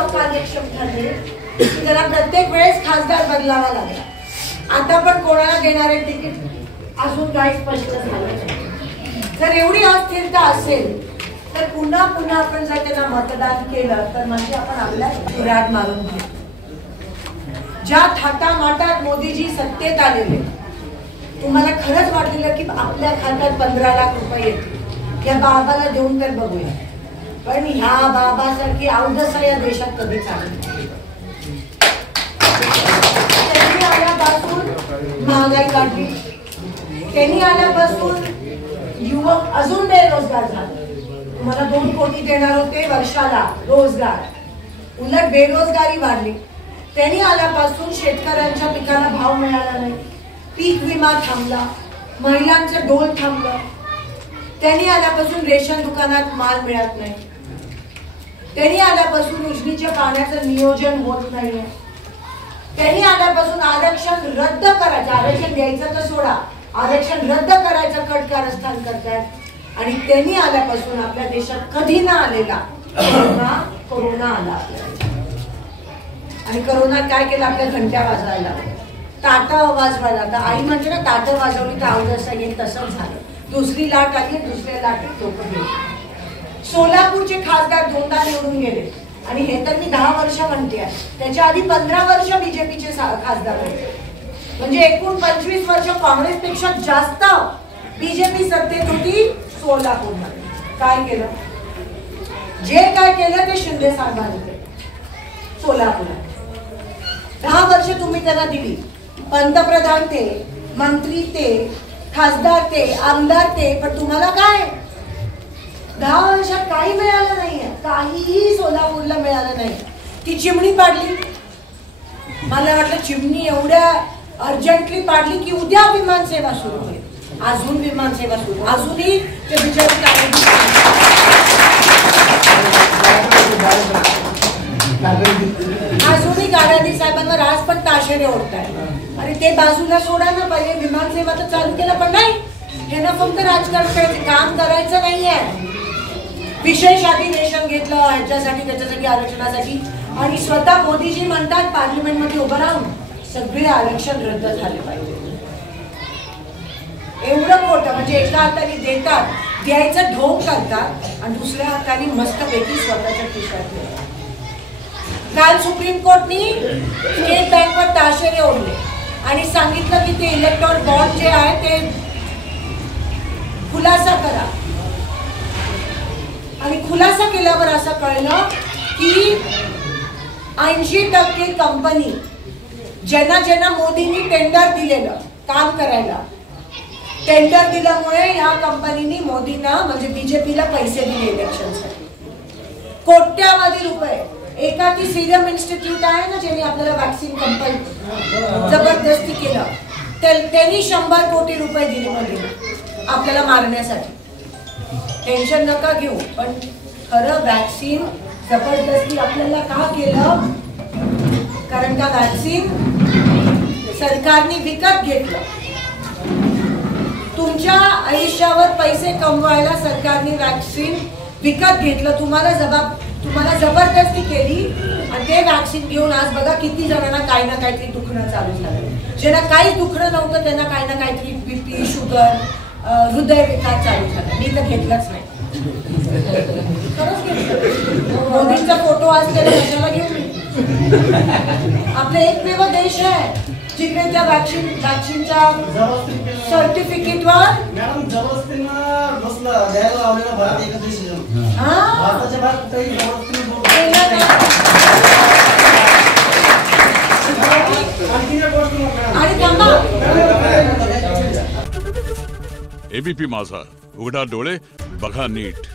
कार्यक्षम ठरले की त्याला प्रत्येक वेळेस खासदार बदलावा लागला. आता पण कोणाला देणारे तिकीट अजून काही स्पष्ट झालं नाही. जर एवढी अस्थिरता असेल तर पुन्हा पुन्हा आपण जर त्यांना मतदान केलं तर म्हणजे आपण आपल्या राग मारून घेऊ. ज्या थाटामाटात मोदीजी सत्तेत आलेले, तुम्हाला खरंच वाटलेलं की आपल्या खात्यात 15 लाख रुपये येतील, या बाबाला देऊन तर बघूया. पण ह्या बाबासारखी अवदसा या देशात कधीच आली नाही. त्यांनी आल्यापासून महागाई काढली, त्यांनी आल्यापासून युवक अजून बेरोजगार झाले. तुम्हाला 2 कोटी देणार होते वर्षाला रोजगार, उलट बेरोजगारी वाढली. त्यांनी आल्यापासून शेतकऱ्यांच्या पिकाला भाव मिळाला नाही, पीक विमा थांबला, महिलांचं डोल थांबलं. त्यांनी आल्यापासून रेशन दुकानात माल मिळत नाही. त्यांनी आल्यापासून उजनीच्या पाण्याचं नियोजन होत नाहीये. त्यांनी आल्यापासून आरक्षण रद्द करायचं, आरक्षण द्यायचं तर सोडा, आरक्षण रद्द करायचं कट कारस्थान करतायत. आणि त्यांनी आल्यापासून आपल्या देशात कधी ना आलेला कोरोना आला. आणि कोरोना काय केलं, आपल्या घंट्या वाजवायला, ताटं वाजवायला. आता आई म्हणते ना, ताटं वाजवली तर अवदसा येईल, तसंच झालं. दुसरी लाट आली, दुसऱ्या लाटेत लोक गेले. सोलापूरचे खासदार 2दा निवडून गेले. आणि हे तर मी 10 वर्ष म्हणते, त्याच्या आधी 15 वर्ष बीजेपीचे खासदार होते. म्हणजे एकूण 25 वर्ष काँग्रेसपेक्षा जास्त बीजेपी सत्तेत होती सोलापूरमध्ये. काय केलं, जे काय केलं ते शिंदे साहेबांनी सोलापुरात. 10 वर्ष तुम्ही त्यांना दिली, पंतप्रधान ते, मंत्री ते, खासदार ते, आमदार ते. पण तुम्हाला काय 10 वर्षात काही मिळालं नाहीये, काहीही सोलापूरला मिळालं नाही. ती चिमणी पाडली. मला वाटलं चिमणी एवढ्या अर्जंटली पाडली की उद्या विमान सेवा सुरू होईल. अजून विमान सेवा सुरू, अजूनही ते बिचारी अजूनही गाडादी साहेबांवर आज पण ताशेरे ओढताय. अरे ते बाजूला सोडा ना, पहिले विमान सेवा तर चालू केलं. पण नाही, हे ना फक्त राजकारण करायचं, काम करायचं नाहीये. विशेष अधिवेशन घेतलं ह्याच्यासाठी, त्याच्यासाठी, आरक्षणासाठी. आणि स्वतः मोदीजी म्हणतात पार्लिमेंटमध्ये उभं राहून सगळे आरक्षण रद्द झाले पाहिजे. एवढं खोटं. म्हणजे एका हाताने देतात, द्यायचं ढोंग करतात आणि दुसऱ्या हाताने मस्तपैकी स्वतःच्या खिशात घेतात. काल सुप्रीम कोर्टनी स्टेट बँकवर ताशेरे ओढले आणि सांगितलं की ते इलेक्ट्रॉन बॉन्ड जे आहे ते खुलासा करा. आणि खुलासा केल्यावर असं कळलं की 80% कंपनी ज्यांना ज्यांना मोदींनी टेंडर दिलेलं काम करायला, टेंडर दिल्यामुळे या कंपनीनी मोदींना म्हणजे बीजेपीला पैसे दिले इलेक्शनसाठी, कोट्यावधी रुपये. एका ती सिरम इन्स्टिट्यूट आहे ना, ज्यांनी आपल्याला वॅक्सिन कंपनी जबरदस्ती केलं, त्यांनी 100 कोटी रुपये दिले मोदींना आपल्याला मारण्यासाठी. टेन्शन नका घेऊ, पण खरं वॅक्सिन जबरदस्ती आपल्याला का केलं, कारण का वॅक्सिन सरकारने विकत घेतलं. तुमच्या आयुष्यावर पैसे कमवायला सरकारने वॅक्सिन विकत घेतलं, तुम्हाला जबरदस्ती केली. आणि ते वॅक्सिन घेऊन आज बघा किती जणांना काही ना काहीतरी दुखणं चालू झालं. ज्यांना काही दुखणं नव्हतं त्यांना काही ना काहीतरी बीपी, शुगर, हृदयविकार चालू झाला. मी तर घेतलंच नाही, खरंच घेतलं. मोदींचा फोटो आज त्याला कशाला घेऊन. आपला एकमेव देश आहे जिकडे त्या वॅक्सिनच्या सर्टिफिकेटवर आणि थांबा. एबीपी माझा, उघडा डोळे बघा नीट.